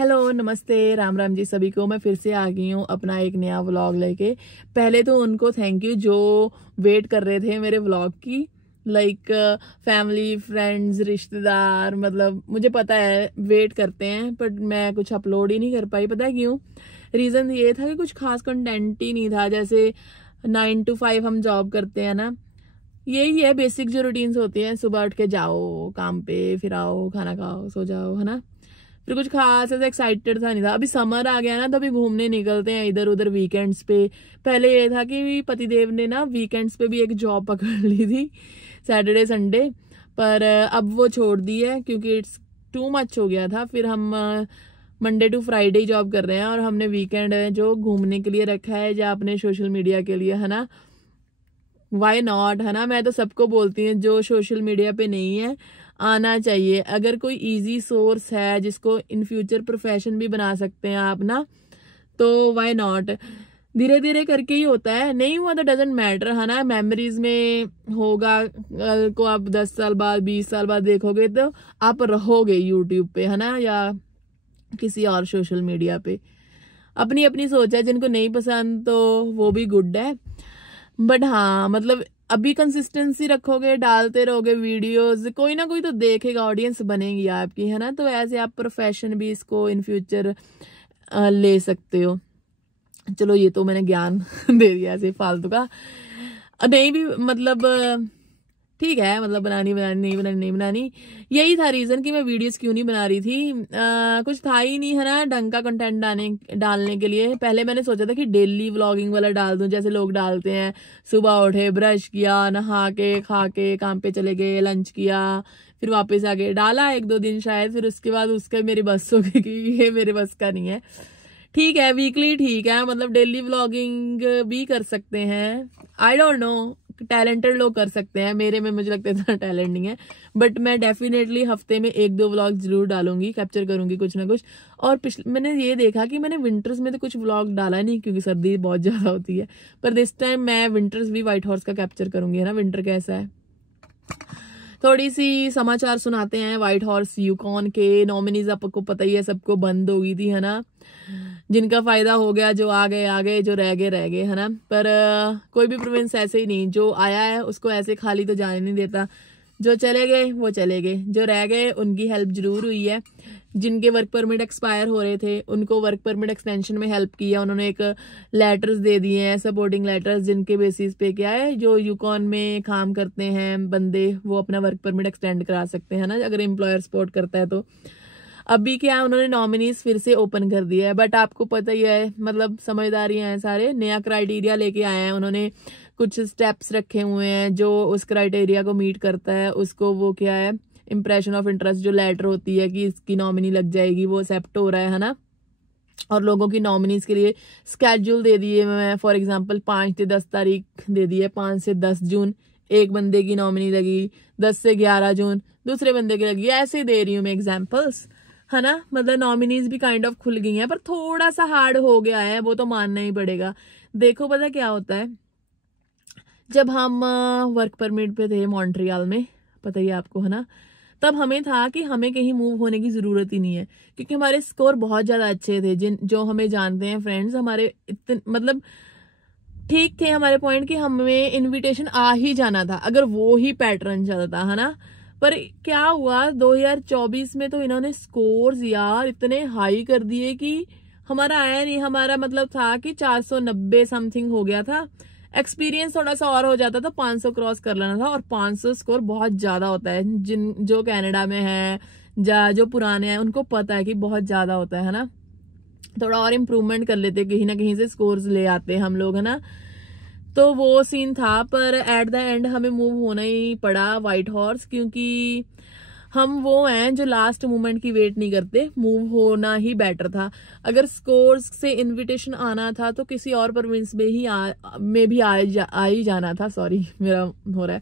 Hello, नमस्ते, राम राम जी सभी को। मैं फिर से आ गई हूँ अपना एक नया व्लॉग लेके। पहले तो उनको थैंक यू जो वेट कर रहे थे मेरे व्लॉग की, लाइक फैमिली, फ्रेंड्स, रिश्तेदार। मतलब मुझे पता है वेट करते हैं, बट मैं कुछ अपलोड ही नहीं कर पाई। पता है क्यों? रीज़न ये था कि कुछ खास कंटेंट ही नहीं था। जैसे 9 to 5 हम जॉब करते हैं ना, यही है बेसिक जो रूटीन्स होती हैं। सुबह उठ के जाओ काम पे, फिर आओ, खाना खाओ, सो जाओ, है ना। फिर कुछ खास ऐसा एक्साइटेड था नहीं था। अभी समर आ गया ना, तो अभी घूमने निकलते हैं इधर उधर वीकेंड्स पे। पहले ये था कि पतिदेव ने ना वीकेंड्स पे भी एक जॉब पकड़ ली थी, सैटरडे संडे। पर अब वो छोड़ दी है क्योंकि इट्स टू मच हो गया था। फिर हम मंडे टू फ्राइडे जॉब कर रहे हैं, और हमने वीकेंड जो घूमने के लिए रखा है, या अपने सोशल मीडिया के लिए, है ना। वाई नॉट, है ना। मैं तो सबको बोलती हूँ जो सोशल मीडिया पे नहीं है, आना चाहिए। अगर कोई इजी सोर्स है जिसको इन फ्यूचर प्रोफेशन भी बना सकते हैं आप ना, तो वाई नॉट। धीरे धीरे करके ही होता है, नहीं हुआ तो डजेंट मैटर, है ना। मेमोरीज में होगा, कल को आप 10 साल बाद, 20 साल बाद देखोगे तो आप रहोगे यूट्यूब पे, है ना, या किसी और सोशल मीडिया पे। अपनी अपनी सोच है, जिनको नहीं पसंद तो वो भी गुड है। बट हाँ, मतलब अभी कंसिस्टेंसी रखोगे, डालते रहोगे वीडियोस, कोई ना कोई तो देखेगा, ऑडियंस बनेगी आपकी, है ना। तो ऐसे आप प्रोफेशन भी इसको इन फ्यूचर ले सकते हो। चलो, ये तो मैंने ज्ञान दे दिया ऐसे फालतू का। नहीं भी मतलब ठीक है, मतलब बनानी बनानी, नहीं बनानी नहीं बनानी। यही था रीजन कि मैं वीडियोस क्यों नहीं बना रही थी। कुछ था ही नहीं, है ना, ढंग का कंटेंट डालने के लिए। पहले मैंने सोचा था कि डेली व्लॉगिंग वाला डाल दूं, जैसे लोग डालते हैं। सुबह उठे, ब्रश किया, नहा के, खा के काम पे चले गए, लंच किया, फिर वापस आ गए। डाला 1-2 दिन शायद, फिर उसके बाद उसका मेरी बस हो गई कि ये मेरे बस का नहीं है। ठीक है, वीकली ठीक है, मतलब डेली व्लॉगिंग भी कर सकते हैं। आई डोंट नो, टैलेंटेड लोग कर सकते हैं, मेरे में मुझे लगता है इतना टैलेंट नहीं है। बट मैं डेफिनेटली हफ्ते में 1-2 व्लॉग जरूर डालूंगी, कैप्चर करूंगी कुछ ना कुछ। और मैंने ये देखा कि मैंने विंटर्स में तो कुछ व्लॉग डाला नहीं, क्योंकि सर्दी बहुत ज्यादा होती है। पर दिस टाइम मैं विंटर्स भी व्हाइट हॉर्स का कैप्चर करूंगी, है ना। विंटर कैसा है, थोड़ी सी समाचार सुनाते हैं। व्हाइट हॉर्स यूकॉन के नॉमिनीज आपको पता ही है, सबको बंद हो गई थी, है ना। जिनका फायदा हो गया, जो आ गए, जो रह गए, है ना। पर कोई भी प्रोविंस ऐसे ही नहीं, जो आया है उसको ऐसे खाली तो जाने नहीं देता। जो चले गए वो चले गए, जो रह गए उनकी हेल्प जरूर हुई है। जिनके वर्क परमिट एक्सपायर हो रहे थे, उनको वर्क परमिट एक्सटेंशन में हेल्प किया। उन्होंने एक लेटर्स दे दिए हैं, सपोर्टिंग लेटर्स, जिनके बेसिस पे क्या है, जो यूकॉन में काम करते हैं बंदे, वो अपना वर्क परमिट एक्सटेंड करा सकते हैं ना, अगर एम्प्लॉयर सपोर्ट करता है तो। अभी क्या, उन्होंने नॉमिनीज फिर से ओपन कर दिया है। बट आपको पता ही है, मतलब समझदारी हैं सारे, नया क्राइटेरिया लेके आए हैं उन्होंने। कुछ स्टेप्स रखे हुए हैं, जो उस क्राइटेरिया को मीट करता है उसको, वो क्या है, इंप्रेशन ऑफ इंटरेस्ट जो लेटर होती है कि इसकी नॉमिनी लग जाएगी, वो एक्सेप्ट हो रहा है ना। और लोगों की नॉमिनीज के लिए स्केड्यूल दे दिए मैं, फॉर एग्जांपल 5 से 10 तारीख दे दी है। 5 से 10 जून एक बंदे की नॉमिनी लगी, 10 से 11 जून दूसरे बंदे की लगी। ऐसे दे रही हूँ मैं एग्जाम्पल्स, है ना। मतलब नॉमिनीज भी काइंड ऑफ खुल गई हैं, पर थोड़ा सा हार्ड हो गया है, वो तो मानना ही पड़ेगा। देखो पता क्या होता है, जब हम वर्क परमिट पे थे मॉन्ट्रियल में, पता ही आपको, है ना, तब हमें था कि हमें कहीं मूव होने की जरूरत ही नहीं है, क्योंकि हमारे स्कोर बहुत ज्यादा अच्छे थे। जो हमें जानते हैं फ्रेंड्स, हमारे इतने मतलब ठीक थे हमारे पॉइंट, कि हमें इनविटेशन आ ही जाना था अगर वो ही पैटर्न चलता, है ना। पर क्या हुआ 2024 में, तो इन्होंने स्कोर्स यार इतने हाई कर दिए कि हमारा आया नहीं। हमारा मतलब था कि 490 समथिंग हो गया था। एक्सपीरियंस थोड़ा सा और हो जाता तो 500 क्रॉस कर लेना था। और 500 स्कोर बहुत ज्यादा होता है, जो कनाडा में है, जो पुराने हैं, उनको पता है कि बहुत ज्यादा होता है ना। थोड़ा और इम्प्रूवमेंट कर लेते, कहीं ना कहीं से स्कोर्स ले आते हम लोग, है ना। तो वो सीन था। पर एट द एंड हमें मूव होना ही पड़ा व्हाइट हॉर्स, क्योंकि हम वो हैं जो लास्ट मोमेंट की वेट नहीं करते। मूव होना ही बेटर था। अगर स्कोर्स से इनविटेशन आना था तो किसी और प्रोविंस में ही आ ही जाना था। सॉरी, मेरा हो रहा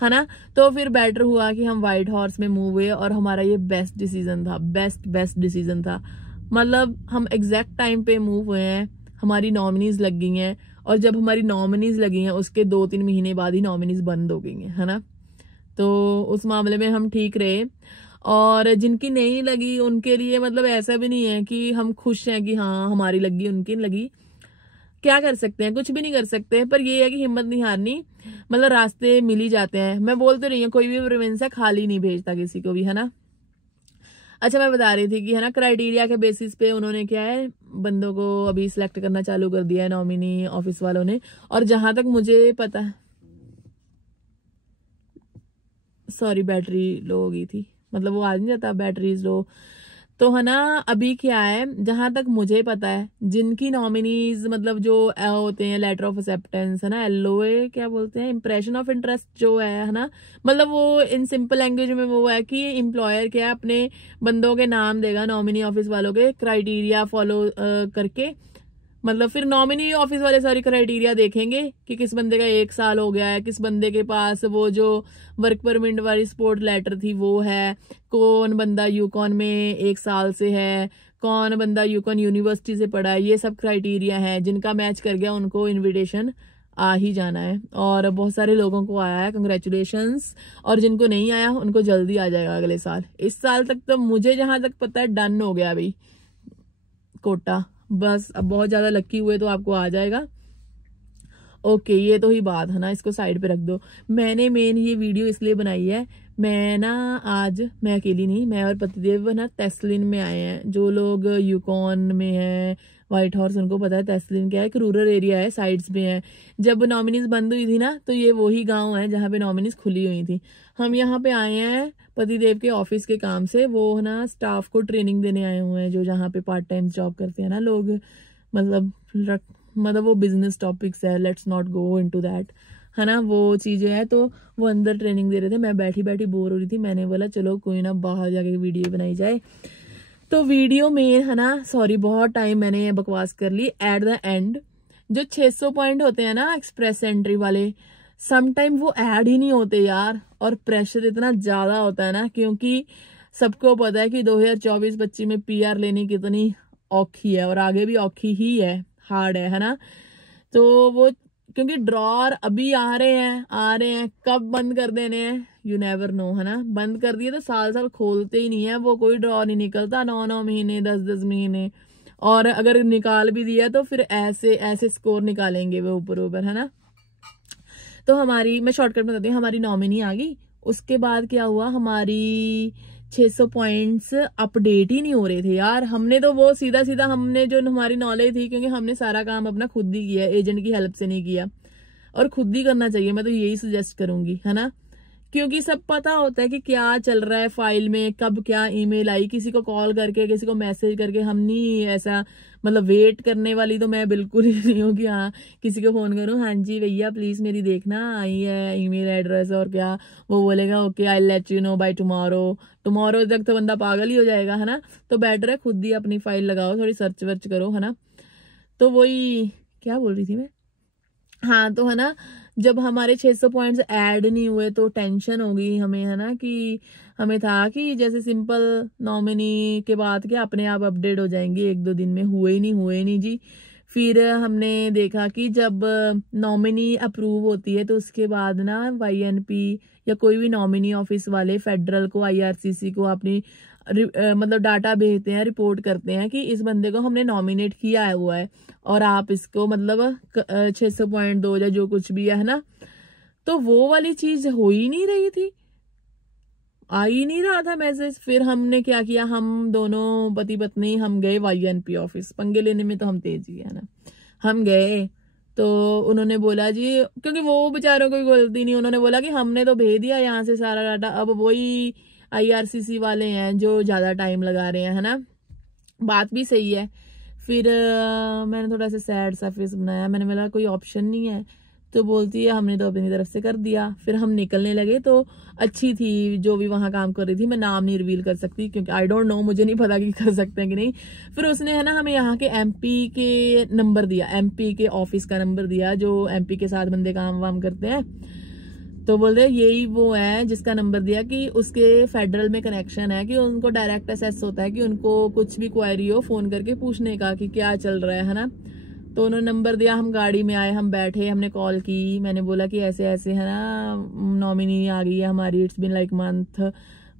है ना। तो फिर बेटर हुआ कि हम व्हाइट हॉर्स में मूव हुए, और हमारा ये बेस्ट डिसीजन था, बेस्ट डिसीजन था। मतलब हम एग्जैक्ट टाइम पे मूव हुए हैं, हमारी नॉमिनीज लग गई हैं, और जब हमारी नॉमिनीज लगी हैं उसके 2-3 महीने बाद ही नॉमिनीज बंद हो गई हैं, है ना। तो उस मामले में हम ठीक रहे। और जिनकी नहीं लगी उनके लिए मतलब ऐसा भी नहीं है कि हम खुश हैं कि हाँ हमारी लगी उनकी लगी, क्या कर सकते हैं, कुछ भी नहीं कर सकते। पर ये है कि हिम्मत नहीं हारनी, मतलब रास्ते मिल ही जाते हैं। मैं बोल तो रही हूँ कोई भी प्रोविंस है खाली नहीं भेजता किसी को भी, है ना। अच्छा मैं बता रही थी कि है ना क्राइटेरिया के बेसिस पे उन्होंने क्या है बंदों को अभी सिलेक्ट करना चालू कर दिया है नॉमिनी ऑफिस वालों ने। और जहां तक मुझे पता है, सॉरी बैटरी लो हो गई थी, मतलब वो आ नहीं जाता बैटरी लो, तो है ना। अभी क्या है जहां तक मुझे पता है जिनकी नॉमिनीज मतलब जो होते हैं लेटर ऑफ एक्सेप्टेंस है ना, एलओए क्या बोलते हैं, इंप्रेशन ऑफ इंटरेस्ट जो है ना, मतलब वो इन सिंपल लैंग्वेज में वो है कि एम्प्लॉयर क्या है अपने बंदों के नाम देगा नॉमिनी ऑफिस वालों के क्राइटेरिया फॉलो करके। मतलब फिर नॉमिनी ऑफिस वाले सारी क्राइटेरिया देखेंगे कि किस बंदे का 1 साल हो गया है, किस बंदे के पास वो जो वर्क परमिट वाली सपोर्ट लेटर थी वो है, कौन बंदा यूकॉन में 1 साल से है, कौन बंदा यूकॉन यूनिवर्सिटी से पढ़ा है। ये सब क्राइटेरिया है, जिनका मैच कर गया उनको इन्विटेशन आ ही जाना है। और बहुत सारे लोगों को आया है, कंग्रेचुलेशंस। और जिनको नहीं आया उनको जल्दी आ जाएगा अगले साल। इस साल तक तो मुझे जहां तक पता है डन हो गया भाई कोटा, बस अब बहुत ज्यादा लक्की हुए तो आपको आ जाएगा। ओके ये तो ही बात है ना, इसको साइड पे रख दो। मैंने मेन ये वीडियो इसलिए बनाई है, मैं ना आज मैं अकेली नहीं, मैं और पतिदेव ना तेस्लिन में आए हैं। जो लोग यूकॉन में है व्हाइट हॉर्स उनको पता है तेस्लिन क्या है, एक रूरल एरिया है, साइड्स में है। जब नॉमिनीज बंद हुई थी ना तो ये वही गांव है जहाँ पे नॉमिनीज खुली हुई थी। हम यहाँ पे आए हैं पतिदेव के ऑफिस के काम से, वो ना स्टाफ को ट्रेनिंग देने आए हुए हैं जो जहाँ पे पार्ट टाइम जॉब करते हैं ना लोग, मतलब वो बिजनेस टॉपिक्स है, let's not go into that, है ना, वो चीजें हैं। तो वो अंदर ट्रेनिंग दे रहे थे, मैं बैठी बैठी बोर हो रही थी, मैंने बोला चलो कोई ना बाहर जाके वीडियो बनाई जाए। तो वीडियो में है ना, सॉरी बहुत टाइम मैंने बकवास कर ली। एट द एंड जो 600 पॉइंट होते हैं ना एक्सप्रेस एंट्री वाले, समटाइम वो ऐड ही नहीं होते यार। और प्रेशर इतना ज्यादा होता है ना, क्योंकि सबको पता है कि 2024-25 में पीआर लेनी कितनी औखी है, और आगे भी औखी ही है, हार्ड है ना। तो वो क्योंकि ड्रॉर अभी आ रहे हैं, कब बंद कर देने हैं यू नेवर नो, है ना। बंद कर दिए तो साल साल खोलते ही नहीं है, वो कोई ड्रॉ नहीं निकलता 9-9 महीने 10-10 महीने। और अगर निकाल भी दिया तो फिर ऐसे ऐसे स्कोर निकालेंगे वो ऊपर ऊपर, है ना। तो हमारी, मैं शॉर्टकट में कहती हूँ, हमारी नॉमिनी आ गई। उसके बाद क्या हुआ, हमारी 600 पॉइंट्स अपडेट ही नहीं हो रहे थे यार। हमने तो वो सीधा सीधा हमने जो हमारी नॉलेज थी, क्योंकि हमने सारा काम अपना खुद ही किया, एजेंट की हेल्प से नहीं किया, और खुद ही करना चाहिए, मैं तो यही सजेस्ट करूंगी, है ना। क्योंकि सब पता होता है कि क्या चल रहा है फाइल में, कब क्या ईमेल आई, किसी को कॉल करके किसी को मैसेज करके। हम नहीं ऐसा, मतलब वेट करने वाली तो मैं बिल्कुल ही नहीं हूँ कि हाँ किसी को फोन करूँ, हाँ जी भैया प्लीज मेरी देखना आई है ईमेल एड्रेस, और क्या वो बोलेगा okay I let you know by tomorrow. Tomorrow तक तो बंदा पागल ही हो जाएगा, है ना। तो बेटर है खुद ही अपनी फाइल लगाओ, थोड़ी सर्च वर्च करो, है ना। तो वही क्या बोल रही थी मैं, हाँ तो है ना, जब हमारे 600 पॉइंट्स ऐड नहीं हुए तो टेंशन हो गई हमें, है ना। कि हमें था कि जैसे सिंपल नॉमिनी के बाद क्या अपने आप अपडेट हो जाएंगे 1-2 दिन में, हुए ही नहीं जी। फिर हमने देखा कि जब नॉमिनी अप्रूव होती है तो उसके बाद ना वाईएनपी या कोई भी नॉमिनी ऑफिस वाले फेडरल को, आईआरसीसी को अपनी मतलब डाटा भेजते हैं, रिपोर्ट करते हैं कि इस बंदे को हमने नॉमिनेट किया हुआ है और आप इसको मतलब 600 पॉइंट दो या जो कुछ भी है ना। तो वो वाली चीज हो ही नहीं रही थी, आ ही नहीं रहा था मैसेज। फिर हमने क्या किया, हम दोनों पति पत्नी हम गए वाईएनपी ऑफिस, पंगे लेने में तो हम तेज ही है ना। हम गए तो उन्होंने बोला जी, क्योंकि वो बेचारों कोई गलती नहीं, उन्होंने बोला कि हमने तो भेज दिया यहाँ से सारा डाटा, अब वही आईआरसीसी वाले हैं जो ज्यादा टाइम लगा रहे हैं, है ना। बात भी सही है। फिर मैंने थोड़ा सा सैड सा फेस बनाया, मैंने बोला कोई ऑप्शन नहीं है, तो बोलती है हमने तो अपनी तरफ से कर दिया। फिर हम निकलने लगे तो अच्छी थी जो भी वहां काम कर रही थी, मैं नाम नहीं रिवील कर सकती क्योंकि आई डोंट नो, मुझे नहीं पता कि कर सकते हैं कि नहीं। फिर उसने है ना हमें यहाँ के एमपी के नंबर दिया, एमपी के ऑफिस का नंबर दिया, जो एमपी के साथ बंदे काम वाम करते हैं। तो बोलते यही वो है जिसका नंबर दिया कि उसके फेडरल में कनेक्शन है, कि उनको डायरेक्ट असेस होता है कि उनको कुछ भी क्वेरी हो फोन करके पूछने का कि क्या चल रहा है ना। तो उन्होंने नंबर दिया, हम गाड़ी में आए, हम बैठे, हमने कॉल की, मैंने बोला कि ऐसे ऐसे है ना नॉमिनी आ गई है हमारी, इट्स बिन लाइक मंथ,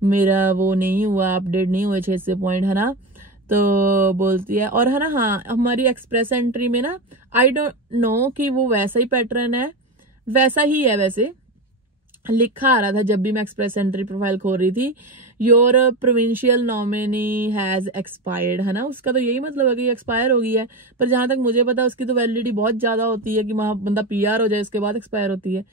मेरा वो नहीं हुआ, अपडेट नहीं हुए 600 पॉइंट, है ना। तो बोलती है, और है ना, हाँ हमारी एक्सप्रेस एंट्री में ना आई डोंट नो कि वो वैसा ही पैटर्न है, वैसा ही है वैसे, लिखा आ रहा था जब भी मैं एक्सप्रेस एंट्री प्रोफाइल खोल रही थी, your provincial nominee has expired, है ना। उसका तो यही मतलब है कि एक्सपायर हो गई है, पर जहां तक मुझे पता है उसकी तो वैलिडिटी बहुत ज्यादा होती है कि वहां बंदा PR हो जाए उसके बाद एक्सपायर होती है।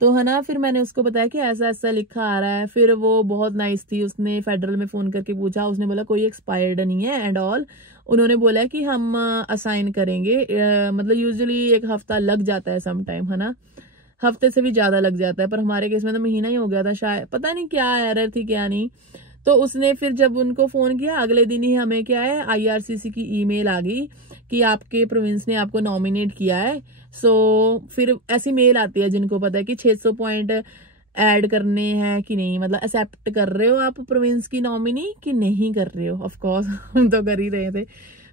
तो है ना, फिर मैंने उसको बताया कि ऐसा ऐसा लिखा आ रहा है। फिर वो बहुत नाइस थी, उसने फेडरल में फोन करके पूछा, उसने बोला कोई एक्सपायर्ड नहीं है एंड ऑल। उन्होंने बोला कि हम असाइन करेंगे, मतलब यूजुअली 1 हफ्ता लग जाता है सम टाइम, है ना, हफ्ते से भी ज्यादा लग जाता है, पर हमारे केस में तो महीना ही हो गया था शायद, पता नहीं क्या एरर थी क्या नहीं। तो उसने फिर जब उनको फोन किया अगले दिन ही हमें क्या है IRCC की ईमेल आ गई कि आपके प्रोविंस ने आपको नॉमिनेट किया है। सो फिर ऐसी मेल आती है जिनको पता है कि 600 पॉइंट ऐड करने हैं कि नहीं, मतलब एक्सेप्ट कर रहे हो आप प्रोविंस की नॉमिनी कि नहीं कर रहे हो। ऑफ कोर्स हम तो कर ही रहे थे।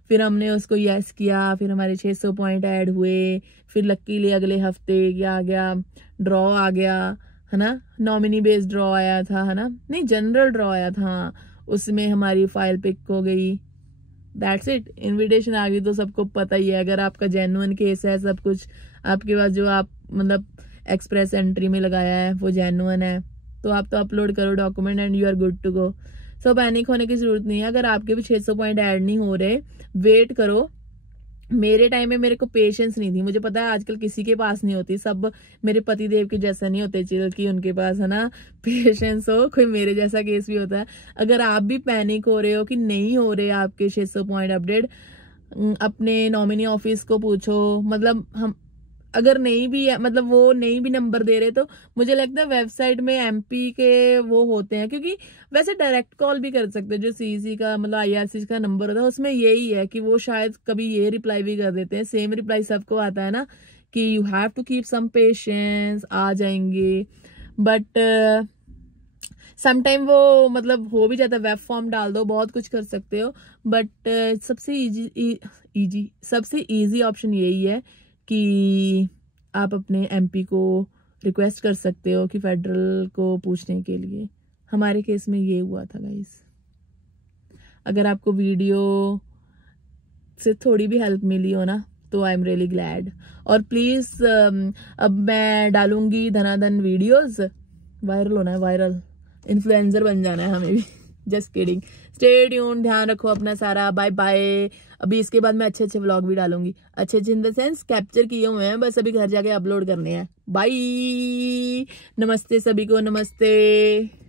फिर हमने उसको यस किया, फिर हमारे 600 पॉइंट ऐड हुए। फिर लकीली अगले हफ्ते क्या आ गया, ड्रॉ आ गया, है ना, नॉमिनी बेस्ड ड्रॉ आया था, है ना, नहीं जनरल ड्रॉ आया था, उसमें हमारी फाइल पिक हो गई। दैट्स इट, इनविटेशन आ गई। तो सबको पता ही है, अगर आपका जेन्युइन केस है, सब कुछ आपके पास जो आप मतलब एक्सप्रेस एंट्री में लगाया है वो जेन्युइन है, तो आप तो अपलोड करो document and you are good to go. So panic होने की जरूरत नहीं है। अगर आपके भी 600 पॉइंट ऐड नहीं हो रहे, वेट करो। मेरे टाइम में मेरे को पेशेंस नहीं थी, मुझे पता है आजकल किसी के पास नहीं होती, सब मेरे पति देव के जैसा नहीं होते चिल की उनके पास, है ना, पेशेंस हो। कोई मेरे जैसा केस भी होता है। अगर आप भी पैनिक हो रहे हो कि नहीं हो रहे आपके 600 पॉइंट अपडेट, अपने नॉमिनी ऑफिस को पूछो। मतलब हम अगर नहीं भी है, मतलब वो नहीं भी नंबर दे रहे, तो मुझे लगता है वेबसाइट में MP के वो होते हैं, क्योंकि वैसे डायरेक्ट कॉल भी कर सकते हैं। जो CC का मतलब IRCC का नंबर होता है उसमें यही है कि वो शायद कभी ये रिप्लाई भी कर देते हैं, सेम रिप्लाई सबको आता है ना कि you have to keep some patience, आ जाएंगे। बट समटाइम वो मतलब हो भी जाता है, वेब फॉर्म डाल दो, बहुत कुछ कर सकते हो। बट सबसे इजी ऑप्शन यही है कि आप अपने MP को रिक्वेस्ट कर सकते हो कि फेडरल को पूछने के लिए। हमारे केस में ये हुआ था गाइस। अगर आपको वीडियो से थोड़ी भी हेल्प मिली हो ना, तो आई एम रियली ग्लैड। और प्लीज अब मैं डालूंगी धनाधन वीडियोस, वायरल होना है, वायरल इन्फ्लुएंसर बन जाना है हमें भी। Just kidding. स्टे ट्यून, ध्यान रखो अपना सारा, बाय बाय। अभी इसके बाद मैं अच्छे अच्छे व्लॉग भी डालूंगी, अच्छे अच्छे इन द सेंस कैप्चर किए हुए हैं, बस अभी घर जाके अपलोड करने हैं। बाय, नमस्ते सभी को, नमस्ते।